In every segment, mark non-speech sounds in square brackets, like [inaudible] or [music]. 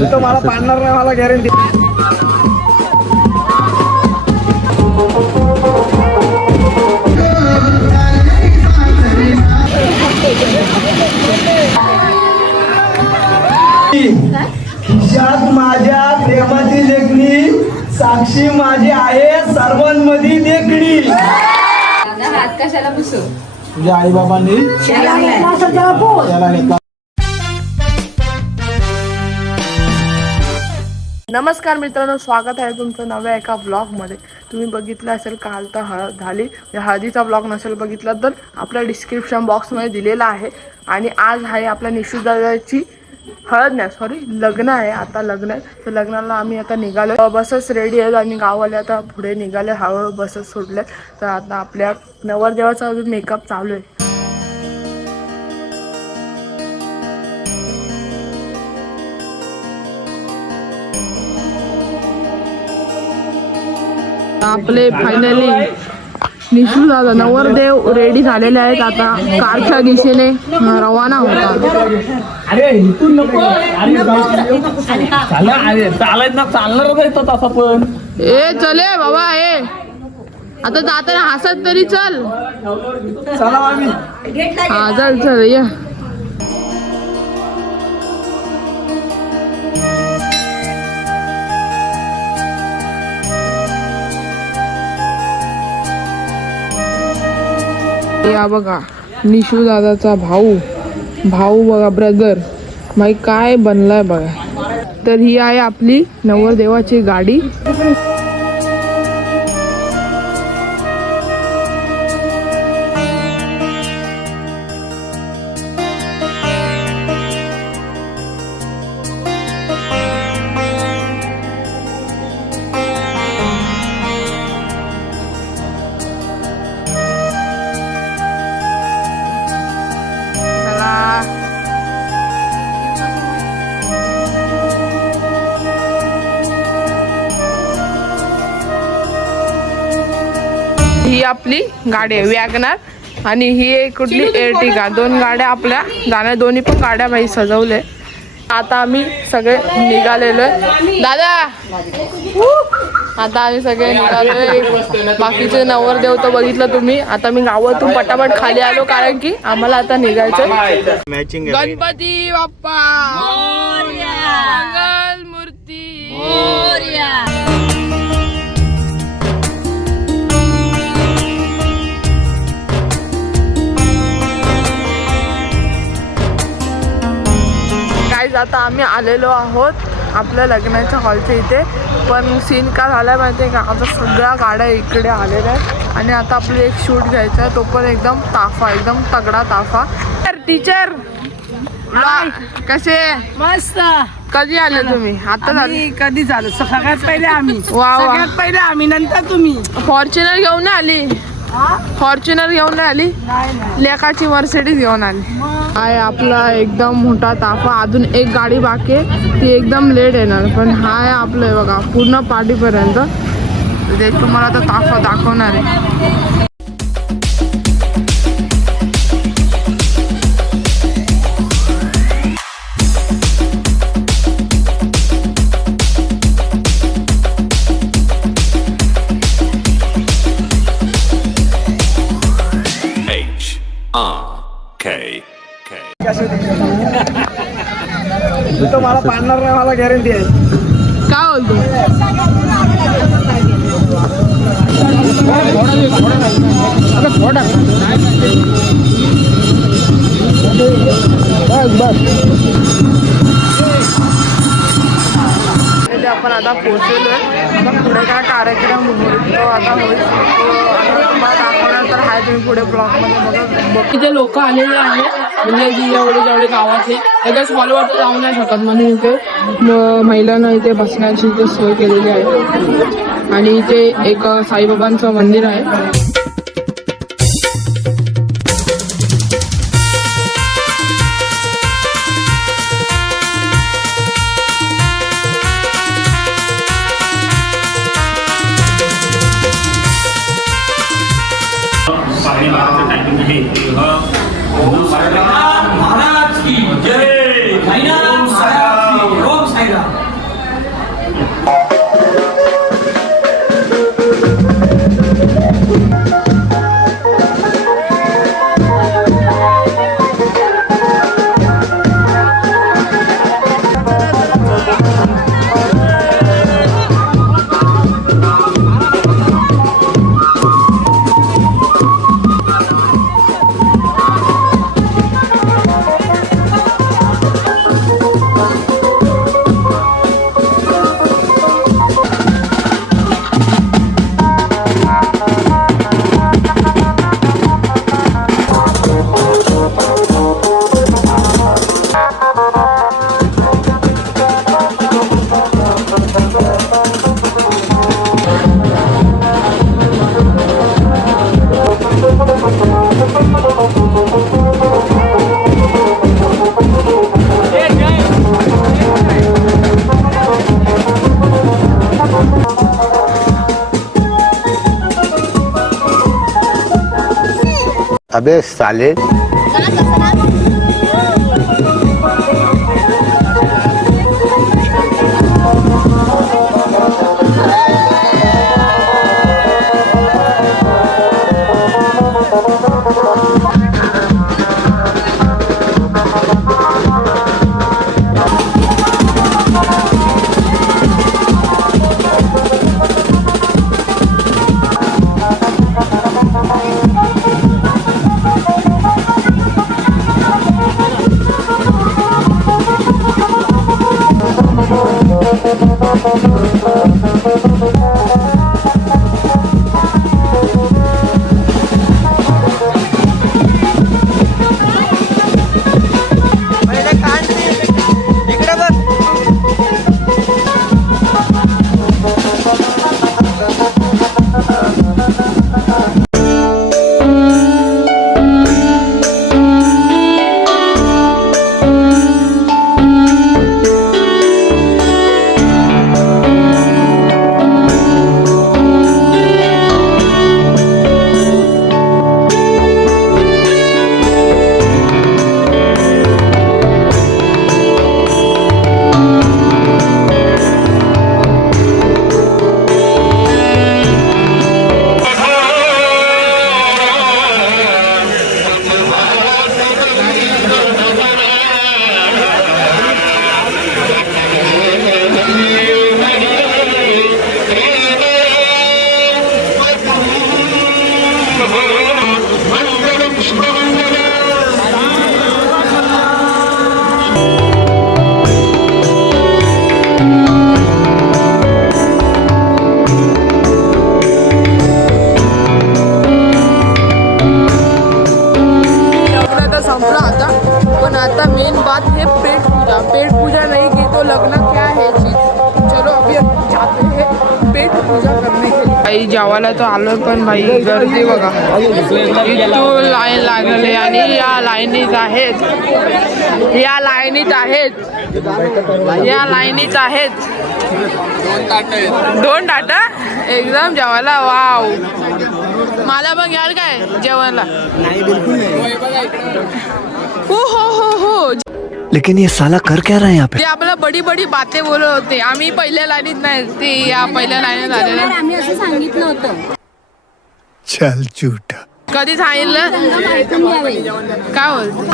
तू तर मला पाडणार नाही मला गॅरंटी खिशात माझ्या प्रेमाची लेखणी साक्षी माझी आहे सर्वांमध्ये देखणी. दादा हात कशाला पुसू? तुझ्या आई बाबांनी त्याला घेतला नमस्कार मित्रांनो स्वागत आहे तुमचं नव्या एका ब्लॉगमध्ये तुम्ही बघितलं असेल काल तर हळद झाली. हळदीचा ब्लॉग नसेल बघितला तर आपल्या डिस्क्रिप्शन बॉक्समध्ये दिलेला आहे. आणि आज आहे आपल्या निशुदादाची हळद नाही सॉरी लग्न आहे. आता लग्न आहे. तर लग्नाला आम्ही आता निघालो. बसेस रेडी आहेत आणि गाववाले आता पुढे निघाले. हळूहळू बसेस सोडले तर आता आपल्या नवरदेवाचा अजून मेकअप चालू आहे. आपले फायनली निशू दादा नवरदेव रेडी झालेले आहेत. आता कारच्या दिशेने रवाना होतात. अरे इथून नको. अरे चालला अरे चालायच ना चालणारच आहे तो तसा पण. ए चले बाबा ए. आता जाताना हसत तरी चल. हा चल चल ये. या बघा निशू दादाचा भाऊ. भाऊ बघा ब्रदर माई काय बनलाय बघा. तर ही आहे आपली नवरदेवाची गाडी. आपली गाडी आहे वॅगनार आणि ही एक कुठली एर्टिगा दोन गाड्या आपल्या जाण्या दोन्ही पण गाड्या बाई सजवले. आता आम्ही सगळे निघालेलो आहे. दादा! आता आम्ही सगळे निघालोय बाकीचे नवरदेव तर बघितलं तुम्ही. आता मी गावातून पटापट खाली आलो कारण की आम्हाला आता निघायचं मॅचिंग गणपती बाप्पा! मंगल मूर्ती काहीच आता आम्ही आलेलो आहोत आपल्या लग्नाच्या हॉलच्या इथे. पण सीन का झालाय माहिती आहे का? आता सगळ्या गाड्या इकडे आलेल्या आहेत. आणि आता आपली एक शूट घ्यायचा आहे तो पण एकदम ताफा एकदम तगडा ताफा. टीचर कसे? मस्त. कधी आले तुम्ही? आता झाले. कधी झालं? सगळ्यात पहिले आम्ही. सगळ्यात पहिले आम्ही नंतर तुम्ही. फॉर्च्युनर घेऊन आली. फॉर्च्युनर घेऊन नाही आली लेकाची मर्सिडीज घेऊन आली. आहे आपला एकदम मोठा ताफा. अजून एक गाडी बाकी आहे. ती एकदम लेट येणार. पण हा आहे आपलं हे बघा पूर्ण पाठीपर्यंत. ते तुम्हाला आता ताफा दाखवणार आहे. मला पाडणार नाही मला गॅरंटी आहे. काय बोलतो आपण आता पोहोचलेलो आहे आता पुढे काय कार्यक्रम तो आता होईल दाखवणार तर आहे तुम्ही पुढे ब्लॉगमध्ये बघा. इथे लोक आलेले आहेत. म्हणजे जी एवढे जेवढे गावातले. लगेच हॉलवर तर जाऊ नाही शकत म्हणून इथे महिलांना इथे बसण्याची इथे सोय केलेली आहे. आणि इथे एक साईबाबांचं मंदिर आहे. महाराज की जय भाईनाराम साहब की रोम साईराम अबे साले भाई जेवायला तर आलो पण भाई गर्दी बघा. इथून लाईन लागली आणि या लाईनीत आहेत. या लाईनीत आहेत. या लाईनीत आहेत. दोन टाटा? एकदम जेवायला वाव. मला पण घ्याल काय जेवणला? नाही बिलकुल लेकिन ये साला कर क्या रहा है यहाँ पे? ते आपल्याला बडी बडी बाते बोलत होते. आम्ही पहिल्या लाईनीत नाही. ते या पहिल्या लाईनीत आलेले आम्ही असं सांगितलं होतं. चल झूठा. कधी सांगितलं? संगम ऐकून घ्यावे काय बोलते?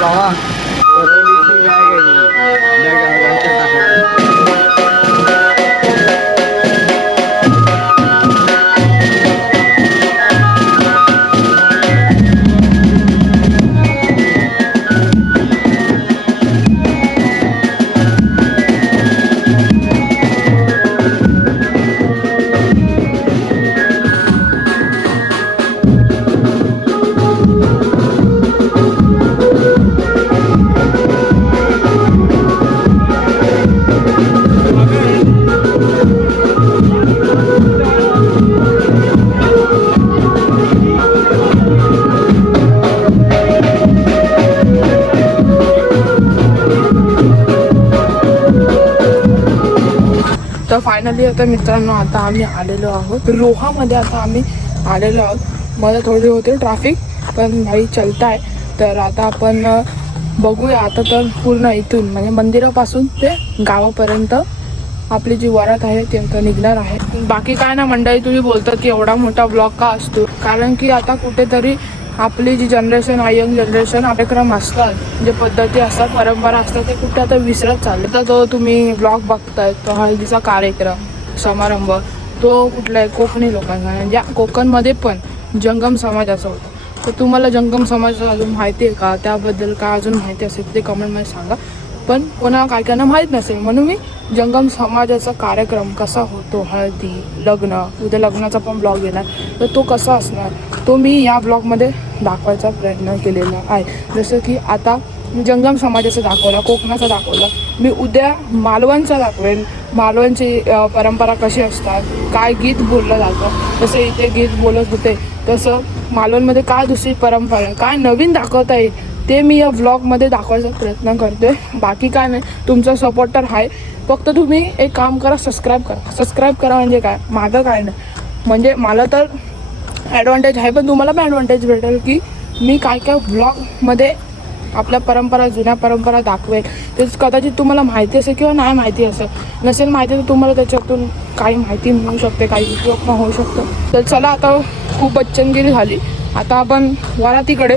तर फायनली आता मित्रांनो आता आम्ही आलेलो आहोत. रोहामध्ये आता आम्ही आलेलो आहोत. मला थोडे होते ट्रॅफिक पण भाई आहे तर आता आपण बघूया. आता तर पूर्ण इथून म्हणजे मंदिरापासून ते गावापर्यंत आपली जी वरात आहे ती आता निघणार आहे. बाकी काय ना मंडळी तुम्ही बोलतात की एवढा मोठा ब्लॉग का असतो? कारण की आता कुठेतरी आपली जी जनरेशन आहे यंग जनरेशन कार्यक्रम असतात जे पद्धती असतात परंपरा असतात ते कुठे आता विसरत चालले. तर तो तुम्ही ब्लॉग बघताय तो हळदीचा कार्यक्रम समारंभ तो कुठला आहे? कोकणी लोकांचा. म्हणजे कोकणमध्ये पण जंगम समाजाचा होता. तर तुम्हाला जंगम समाज अजून माहिती आहे का? त्याबद्दल काय अजून माहिती असेल ते कमेंटमध्ये सांगा. पण कोणाला काय करणं माहीत नसेल. म्हणून मी जंगम समाजाचा कार्यक्रम कसा होतो हळदी लग्न उद्या लग्नाचा पण ब्लॉग येणार. तर तो कसा असणार तो मी या ब्लॉगमध्ये दाखवायचा प्रयत्न केलेला आहे. जसं की आता मी जंगम समाजाचा दाखवला कोकणाचा दाखवला. मी उद्या मालवणचा दाखवेन. मालवणची परंपरा कशी असतात काय गीत बोललं जातं. जसं इथे गीत बोलत होते तसं मालवणमध्ये काय दुसरी परंपरा काय नवीन दाखवता येईल ते मी या व्लॉगमध्ये दाखवायचा प्रयत्न करते. बाकी काय नाही तुमचा सपोर्ट तर आहे. फक्त तुम्ही एक काम करा सबस्क्राईब करा. सबस्क्राईब करा म्हणजे काय? माझं काय नाही. म्हणजे मला तर ॲडव्हान्टेज आहे पण तुम्हाला पण ॲडव्हान्टेज भेटेल की मी काय काय ब्लॉगमध्ये आपल्या परंपरा जुन्या परंपरा दाखवेल. ते कदाचित तुम्हाला माहिती असेल किंवा नाही माहिती असेल. नसेल माहिती तर तुम्हाला त्याच्यातून काही माहिती मिळू शकते काही उपयोग होऊ शकतो. तर चला आता खूप बच्चनगिरी झाली. आता आपण वरातीकडे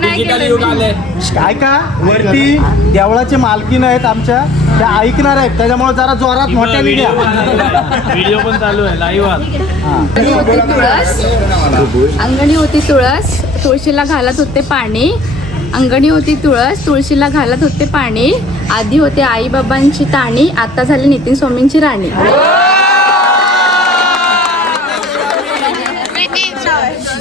काय का? वरती देवळाचे मालकीन आहेत आमच्या. त्या ऐकणार आहेत. त्याच्यामुळे जरा जोरात मोठ्याने घ्या व्हिडिओ पण चालू आहे. लाईव्ह अंगणी होती तुळस. अंगणी होती तुळस. तुळशीला घालत होते पाणी. अंगणी होती तुळस. तुळशीला घालत होते पाणी. आधी होते आईबाबांची ताणी. आता झाली नितीन स्वामींची राणी.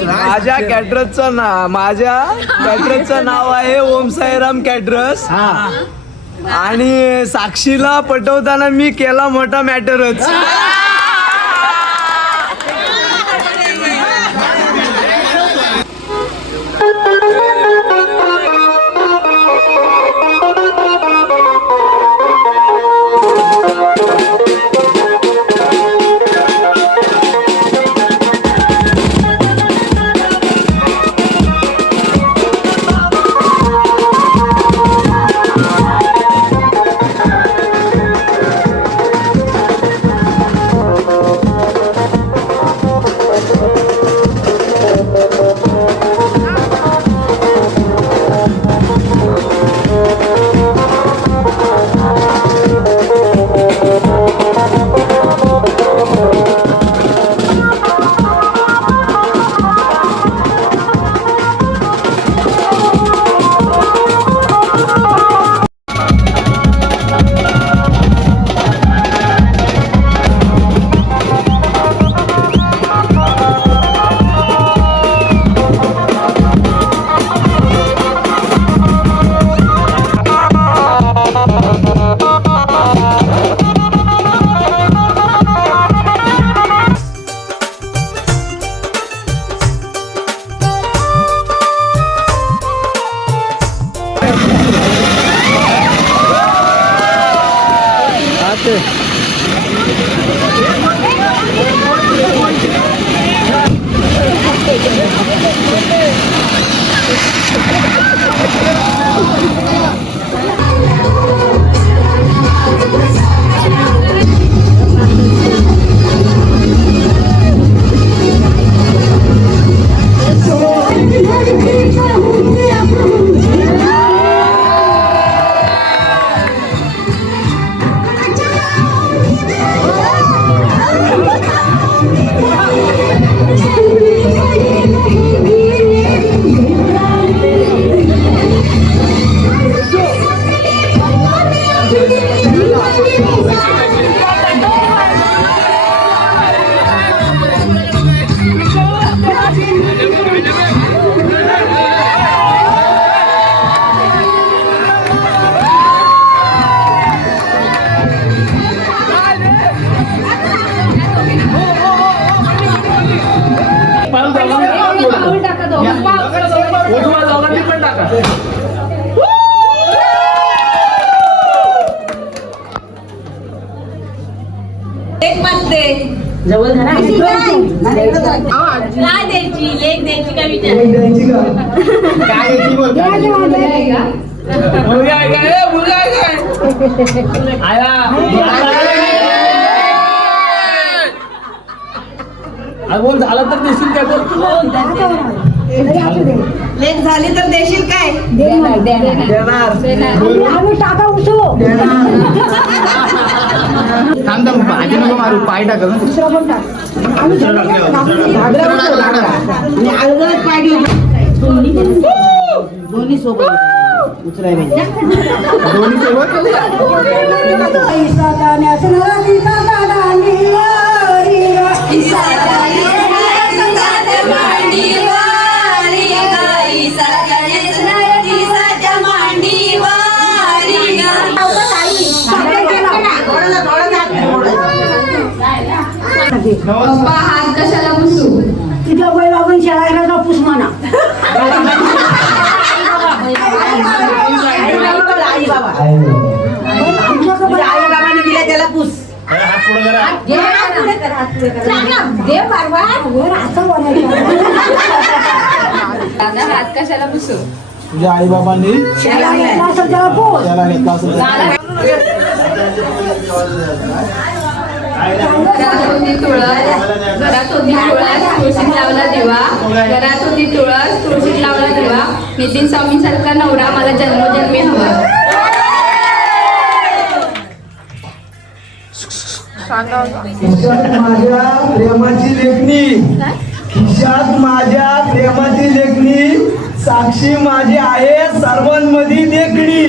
माझ्या कॅटरसचं ना माझ्या कॅटरसचं नाव आहे ओम साईराम कॅटरस आणि साक्षीला पटवताना मी केला मोठा मॅटरच. एक म्हणते काय द्यायची? लेख द्यायची का विचार? मुलगा आहे काय मुलगा आहे काय आया. बोल झालं तर देशील काय बोल. लेट झाली तर देशील काय? [laughs] थांब थांब भाजी नको मारू पाय टाक दोन्ही सोबत. पप्पा हात कशाला पुसू? तुझ्या वय बाबून शाळेला का पुस म्हणा आई बाबा आई बाबा आई बाबाने दिला त्याला पुस हात पुढे करा घे हात पुढे कर, हात पुढे कर. दे बाबा वर असं बोलायचं दादा हात कशाला पुसू तुझ्या आई बाबांनी त्याला घेतला असेल घरात होती तुळस घरात होती तुळस तुळशीत लावला दिवा. घरात होती तुळस तुळशीत लावला दिवा. नितीन स्वामी सारखा नवरा मला जन्मोजन्मी हवा. खिशात माझ्या प्रेमाची लेखणी. खिशात माझ्या प्रेमाची लेखणी. साक्षी माझी आहे सर्वांमध्ये देखणी